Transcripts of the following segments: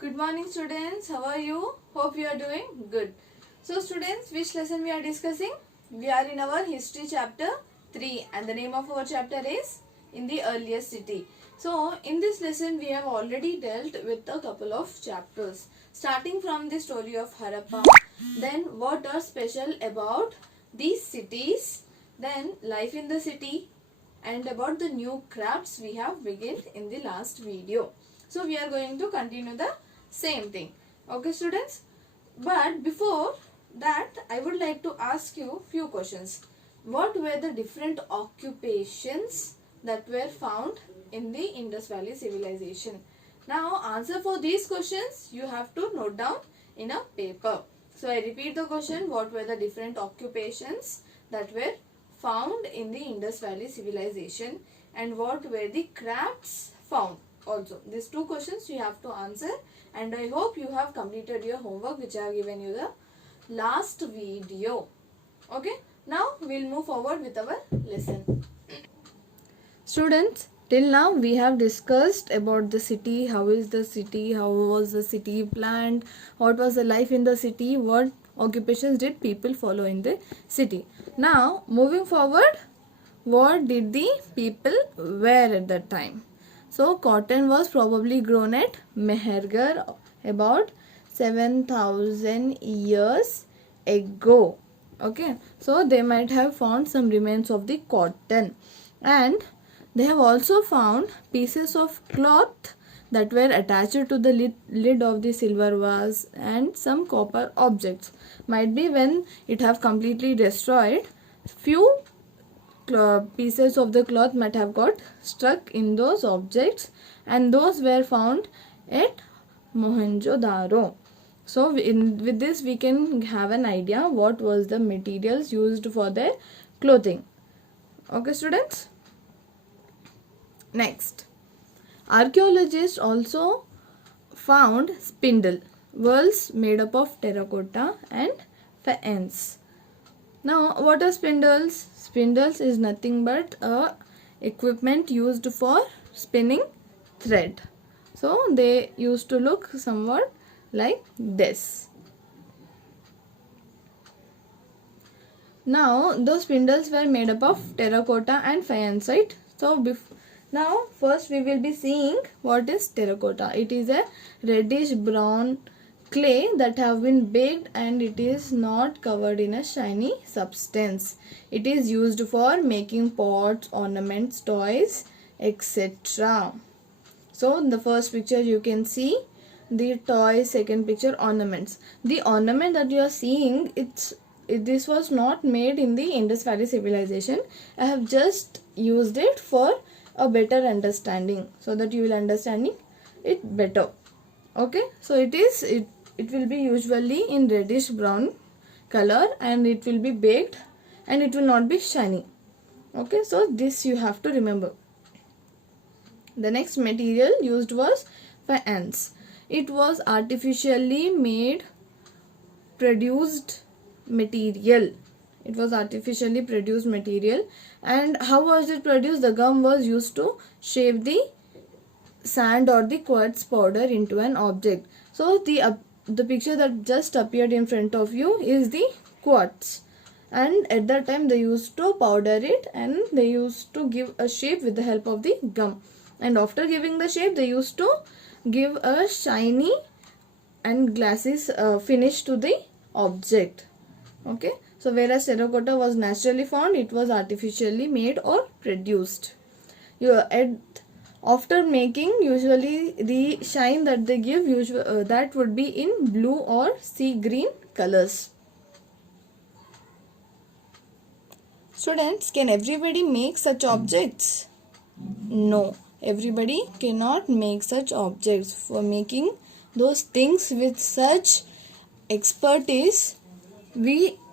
Good morning students, how are you? Hope you are doing good. So students, which lesson we are discussing? We are in our history chapter 3 and the name of our chapter is In the Earliest City. So in this lesson we have already dealt with a couple of chapters. Starting from the story of Harappa, then what are special about these cities, then life in the city, and about the new crafts we have begun in the last video. So we are going to continue the same thing. Okay students, but before that I would like to ask you few questions. What were the different occupations that were found in the Indus Valley civilization? Now answer for these questions you have to note down in a paper. So I repeat the question, what were the different occupations that were found in the Indus Valley civilization and what were the crafts found? Also these two questions you have to answer, and I hope you have completed your homework which I have given you the last video. Okay, now we'll move forward with our lesson. Students, till now we have discussed about the city, how is the city, how was the city planned, what was the life in the city, what occupations did people follow in the city. Now moving forward, what did the people wear at that time? So cotton was probably grown at Mehergarh about 7,000 years ago. Okay, so they might have found some remains of the cotton, and they have also found pieces of cloth that were attached to the lid of the silver vase and some copper objects. Might be when it have completely destroyed, few pieces of the cloth might have got stuck in those objects, and those were found at Mohenjo-daro. So with this we can have an idea what was the materials used for their clothing. Okay students. Next, archaeologists also found spindle wheels made up of terracotta and faience. Now what are spindles? Spindles is nothing but a equipment used for spinning thread. So they used to look somewhat like this. Now those spindles were made up of terracotta and faience, right? So now first we will be seeing what is terracotta. It is a reddish brown clay that have been baked and it is not covered in a shiny substance. It is used for making pots, ornaments, toys, etc. So in the first picture you can see the toys, second picture ornaments. The ornament that you are seeing, this was not made in the Indus Valley civilization. I have just used it for a better understanding so that you will understanding it better. Okay, so it will be usually in reddish brown color and it will be baked and it will not be shiny. Okay, so this you have to remember. The next material used was faience. It was artificially made produced material. It was artificially produced material. And how was it produced? The gum was used to shape the sand or the quartz powder into an object. So the picture that just appeared in front of you is the quartz, and at that time they used to powder it and they used to give a shape with the help of the gum, and after giving the shape they used to give a shiny and glassy finish to the object. Okay, so whereas terracotta was naturally found, it was artificially made or produced. After making, usually the shine that they give that would be in blue or sea green colors. Students, can everybody make such objects? No, everybody cannot make such objects. For making those things with such expertise,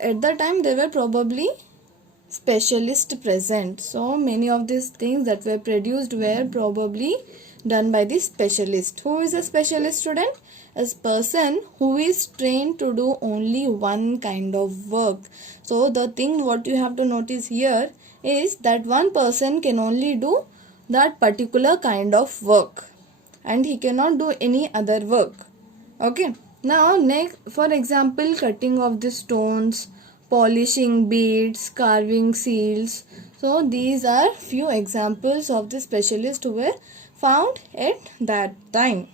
at the time there were probably specialists present. So many of these things that were produced were probably done by the specialist. Who is a specialist, student? A person who is trained to do only one kind of work. So the thing what you have to notice here is that one person can only do that particular kind of work and he cannot do any other work. Okay. Now next, for example, cutting of the stones, polishing beads, carving seals. So these are few examples of the specialists who were found at that time.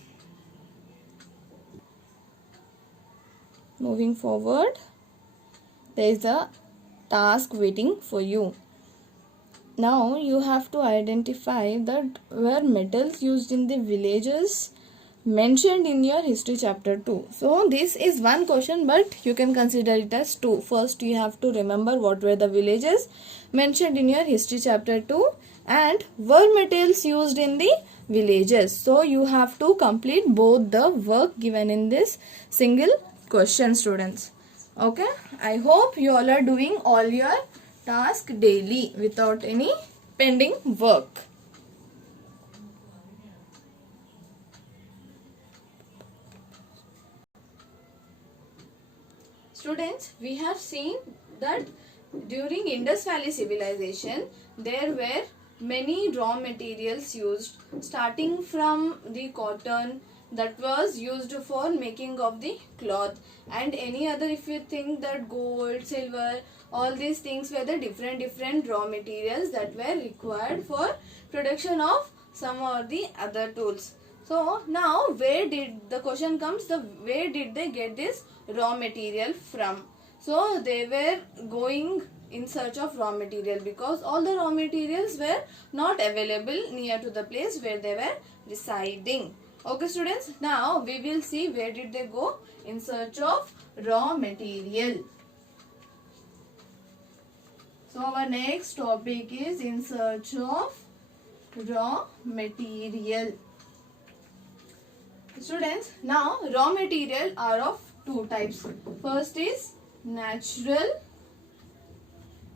Moving forward, there is a task waiting for you. Now you have to identify that were metals used in the villages mentioned in your history chapter 2. So this is one question, but you can consider it as two. First you have to remember what were the villages mentioned in your history chapter 2 and were metals used in the villages. So you have to complete both the work given in this single question, students. Okay, I hope you all are doing all your task daily without any pending work. Students, we have seen that during Indus Valley civilization, there were many raw materials used, starting from the cotton that was used for making of the cloth, and any other, if you think that gold, silver, all these things were the different raw materials that were required for production of some or the other tools. So now where did the question comes, the where did they get this raw material from? So they were going in search of raw material because all the raw materials were not available near to the place where they were residing. Okay students, now we will see where did they go in search of raw material. So our next topic is in search of raw material. Students, now raw material are of two types. First is natural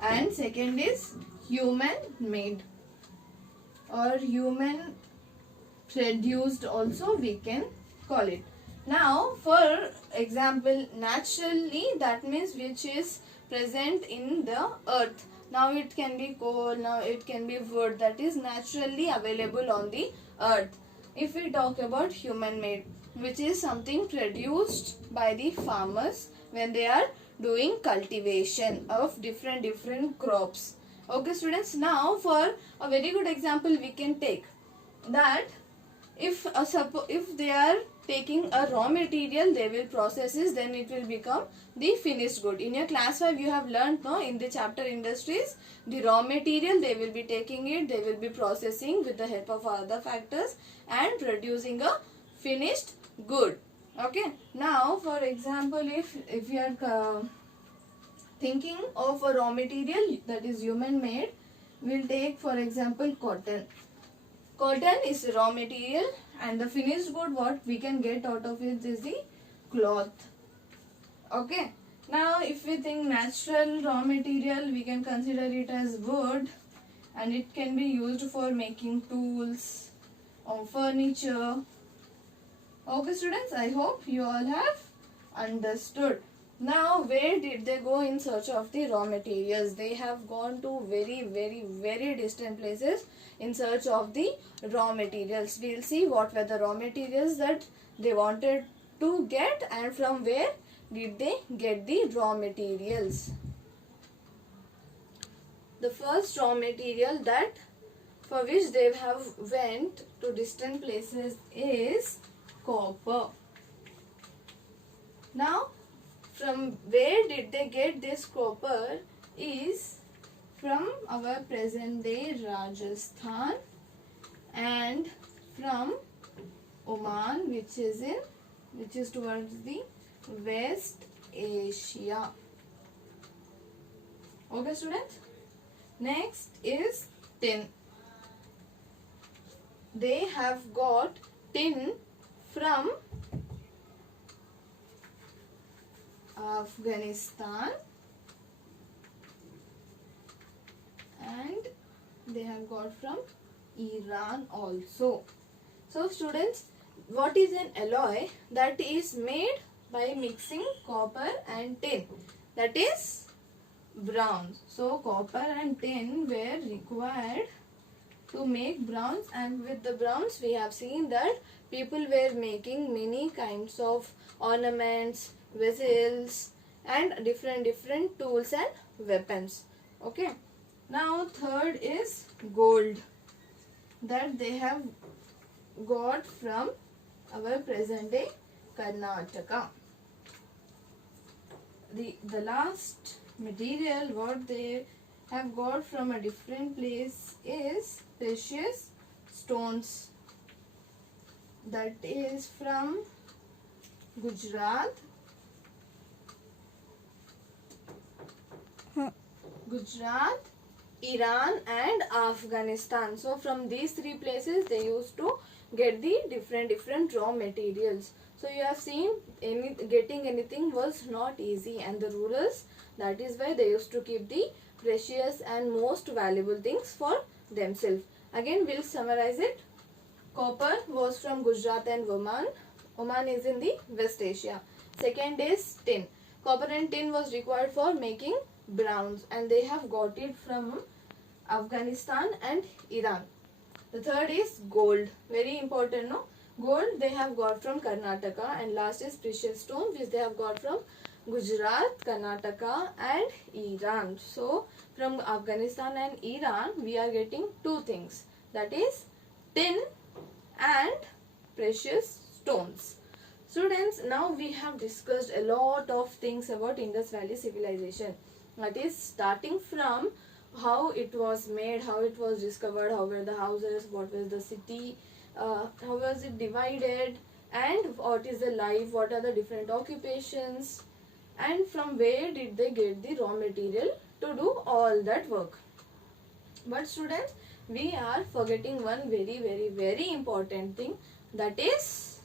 and second is human made or human produced also we can call it. Now for example, naturally, that means which is present in the earth. Now it can be coal, now it can be wood, that is naturally available on the earth. If we talk about human made, which is something produced by the farmers when they are doing cultivation of different crops. Okay students, now for a very good example we can take that if they are taking a raw material, they will process it, then it will become the finished good. In your class 5 you have learned, no, in the chapter industries, the raw material they will be taking it, they will be processing with the help of other factors and producing a finished good. Okay, now for example, if you are thinking of a raw material that is human made, we'll take for example cotton. Cotton is raw material and the finished good what we can get out of it is the cloth. Okay. Now if we think natural raw material, we can consider it as wood and it can be used for making tools or furniture. Okay students, I hope you all have understood. Now where did they go in search of the raw materials? They have gone to very distant places in search of the raw materials. We'll see what were the raw materials that they wanted to get and from where did they get the raw materials. The first raw material that for which they have went to distant places is copper. Now from where did they get this copper is from our present day Rajasthan and from Oman, which is towards the West Asia. Okay students, next is tin. They have got tin from Afghanistan and they have got from Iran also. So students, what is an alloy? That is made by mixing copper and tin, that is bronze. So copper and tin were required to make bronze, and with the bronze we have seen that people were making many kinds of ornaments, vessels, and different tools and weapons. Okay. Now third is gold that they have got from our present day Karnataka. The last material what they have got from a different place is precious stones, that is from Gujarat, Iran and Afghanistan. So from these three places they used to get the different raw materials. So you have seen getting anything was not easy, and the rulers, that is why they used to keep the precious and most valuable things for themselves. Again we'll summarize it. Copper was from Gujarat and Oman. Oman is in the West Asia. Second is tin. Copper and tin was required for making bronze, and they have got it from Afghanistan and Iran. The third is gold. Very important, no? Gold they have got from Karnataka, and last is precious stone which they have got from Gujarat, Karnataka and Iran. So from Afghanistan and Iran we are getting two things, that is tin and precious stones. Students, now we have discussed a lot of things about Indus Valley civilization. That is starting from how it was made, how it was discovered, how were the houses, what was the city, how was it divided, and what is the life, what are the different occupations, and from where did they get the raw material to do all that work. But students, we are forgetting one very important thing, that is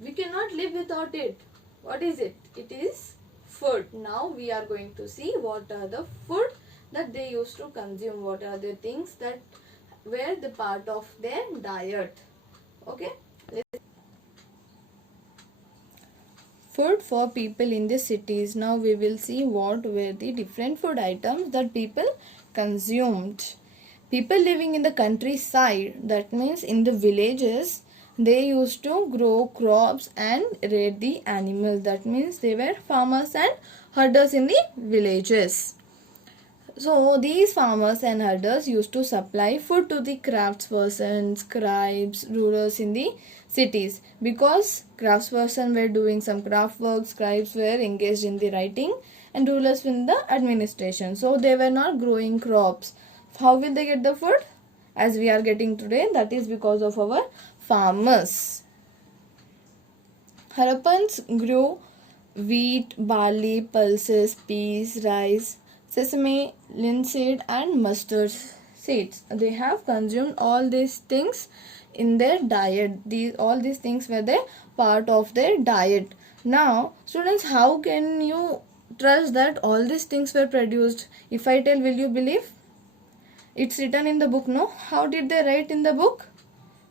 we cannot live without it. What is it? It is food. Now we are going to see what are the food that they used to consume, what are the things that were the part of their diet. Okay. Food for people in the cities. Now we will see what were the different food items that people consumed. People living in the countryside, that means in the villages, they used to grow crops and rear the animals. That means they were farmers and herders in the villages. So these farmers and herders used to supply food to the craftspersons, scribes, rulers in the cities, because craftspersons were doing some craft work, scribes were engaged in the writing, and rulers in the administration. So they were not growing crops. How will they get the food? As we are getting today, that is because of our farmers. Harappans grew wheat, barley, pulses, peas, rice, sesame, linseed and mustard seeds. They have consumed all these things in their diet. All these things were the part of their diet. Now, students, how can you trust that all these things were produced? If I tell, will you believe? It's written in the book, no? How did they write in the book?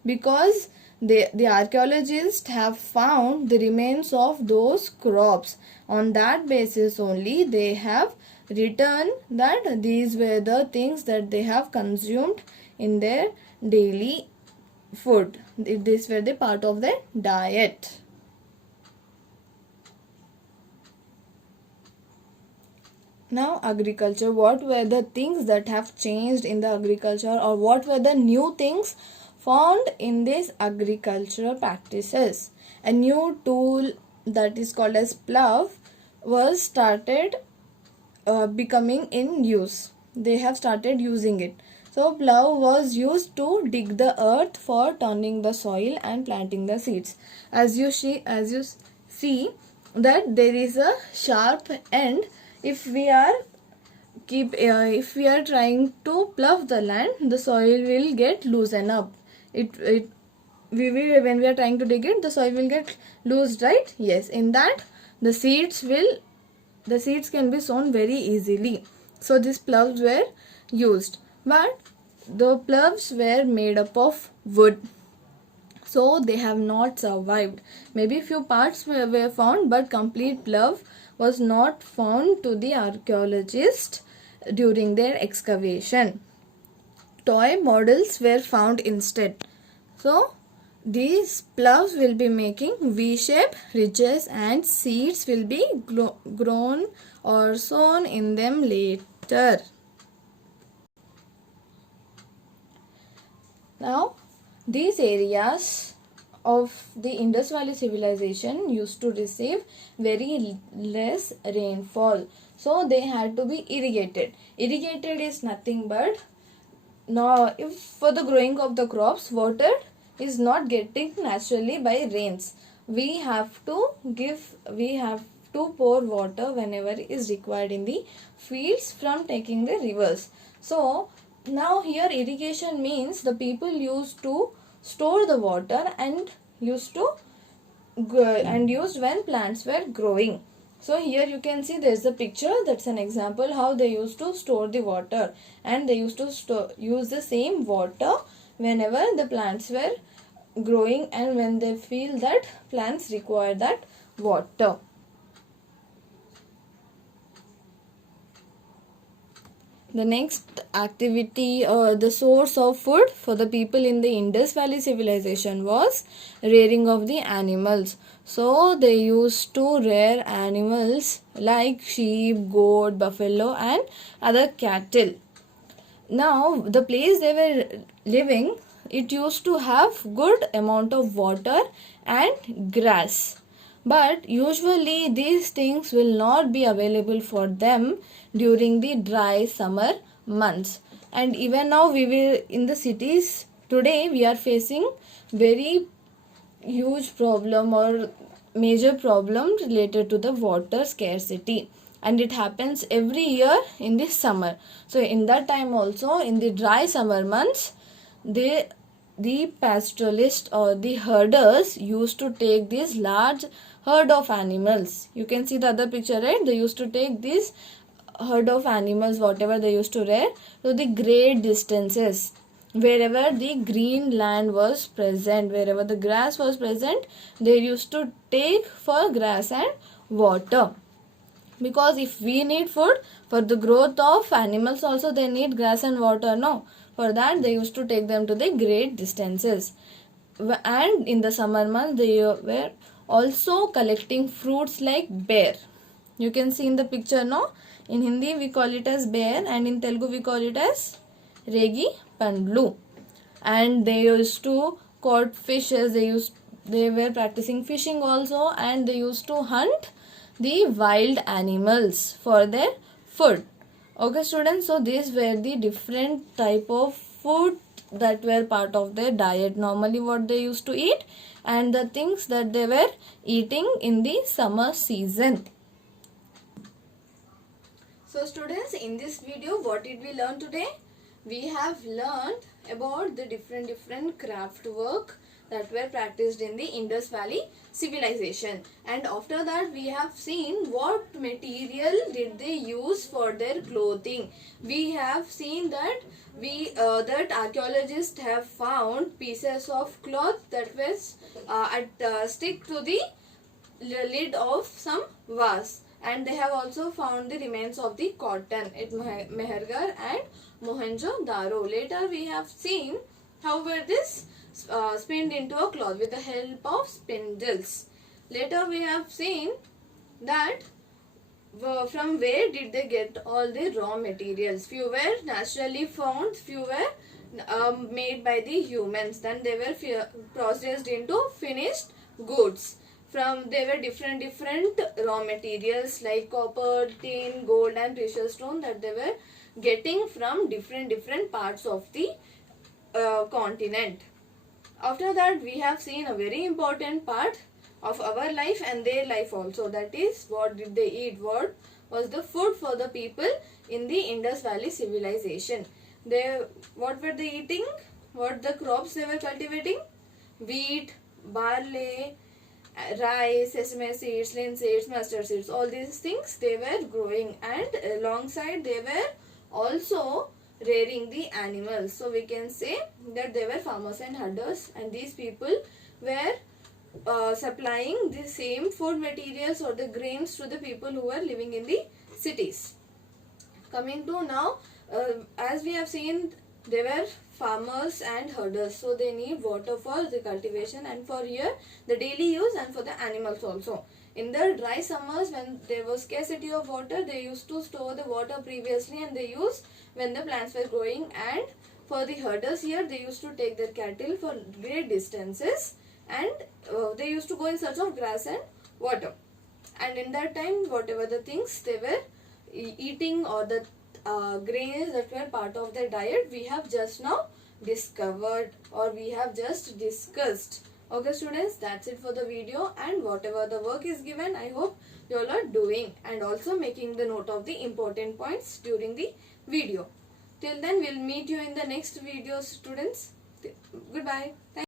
Because the archaeologists have found the remains of those crops. On that basis only they have written that these were the things that they have consumed in their daily food. These were the part of their diet. Now agriculture. What were the things that have changed in the agriculture, or what were the new things found in these agricultural practices? A new tool that is called as plough was started becoming in use. They have started using it. So plough was used to dig the earth for turning the soil and planting the seeds. As you see that there is a sharp end. If we are trying to plough the land, the soil will get loosened up. When we are trying to dig it, the soil will get loosed, right? Yes. In that, the seeds can be sown very easily. So these ploughs were used, but the ploughs were made up of wood, so they have not survived. Maybe few parts were found, but complete plough was not found to the archaeologists during their excavation. Toy models were found instead. So these ploughs will be making V-shaped ridges and seeds will be grown or sown in them later. Now, these areas of the Indus Valley civilization used to receive very less rainfall. So, they had to be irrigated. Irrigated is nothing but, now, if for the growing of the crops, water is not getting naturally by rains. We have to pour water whenever is required in the fields from taking the rivers. So, now here irrigation means the people used to store the water and used when plants were growing. So here you can see there's a picture, that's an example how they used to store the water, and they used to use the same water whenever the plants were growing and when they feel that plants require that water. The next activity or the source of food for the people in the Indus Valley civilization was rearing of the animals. So they used to rear animals like sheep, goat, buffalo and other cattle. Now the place they were living, it used to have good amount of water and grass. But usually these things will not be available for them during the dry summer months. And even now we will in the cities today we are facing very huge problem or major problem related to the water scarcity, and it happens every year in the summer. So in that time also, in the dry summer months, the pastoralists or the herders used to take this large herd of animals. You can see the other picture, right? They used to take this herd of animals, whatever they used to rear, to the great distances. Wherever the green land was present, wherever the grass was present, they used to take for grass and water. Because if we need food for the growth of animals also, they need grass and water, no? For that they used to take them to the great distances. And in the summer months they were also collecting fruits like bear. You can see in the picture, no? In Hindi we call it as bear and in Telugu we call it as regi pandlu. And they used to caught fishes, they were practicing fishing also, and they used to hunt the wild animals for their food. Okay students, so these were the different type of food that were part of their diet, normally what they used to eat and the things that they were eating in the summer season. So students, in this video what did we learn today? We have learned about the different craft work that were practiced in the Indus Valley civilization, and after that we have seen what material did they use for their clothing. We have seen that that archaeologists have found pieces of cloth that was stick to the lid of some vase, and they have also found the remains of the cotton at Mehergarh and Mohenjo-daro. Later we have seen how were this spinned into a cloth with the help of spindles. Later we have seen that from where did they get all the raw materials. Few were naturally found, few were made by the humans, then they were processed into finished goods. From there were different raw materials like copper, tin, gold and precious stone that they were getting from different parts of the continent. After that we have seen a very important part of our life and their life also, that is what did they eat, what was the food for the people in the Indus Valley civilization. What were they eating, what the crops they were cultivating? Wheat, barley, rice, sesame seeds, linseeds, mustard seeds, all these things they were growing, and alongside they were also rearing the animals. So we can say that they were farmers and herders, and these people were supplying the same food materials or the grains to the people who were living in the cities. Coming to now, as we have seen, they were farmers and herders, so they need water for the cultivation and for here the daily use and for the animals also. In the dry summers, when there was scarcity of water, they used to store the water previously and they use when the plants were growing. And for the herders here, they used to take their cattle for great distances and they used to go in search of grass and water. And in that time, whatever the things they were eating or the grains that were part of their diet, we have just now discovered or we have just discussed. Okay students, that's it for the video, and whatever the work is given, I hope you all are doing and also making the note of the important points during the video. Till then, we'll meet you in the next video students. Goodbye. Thank you.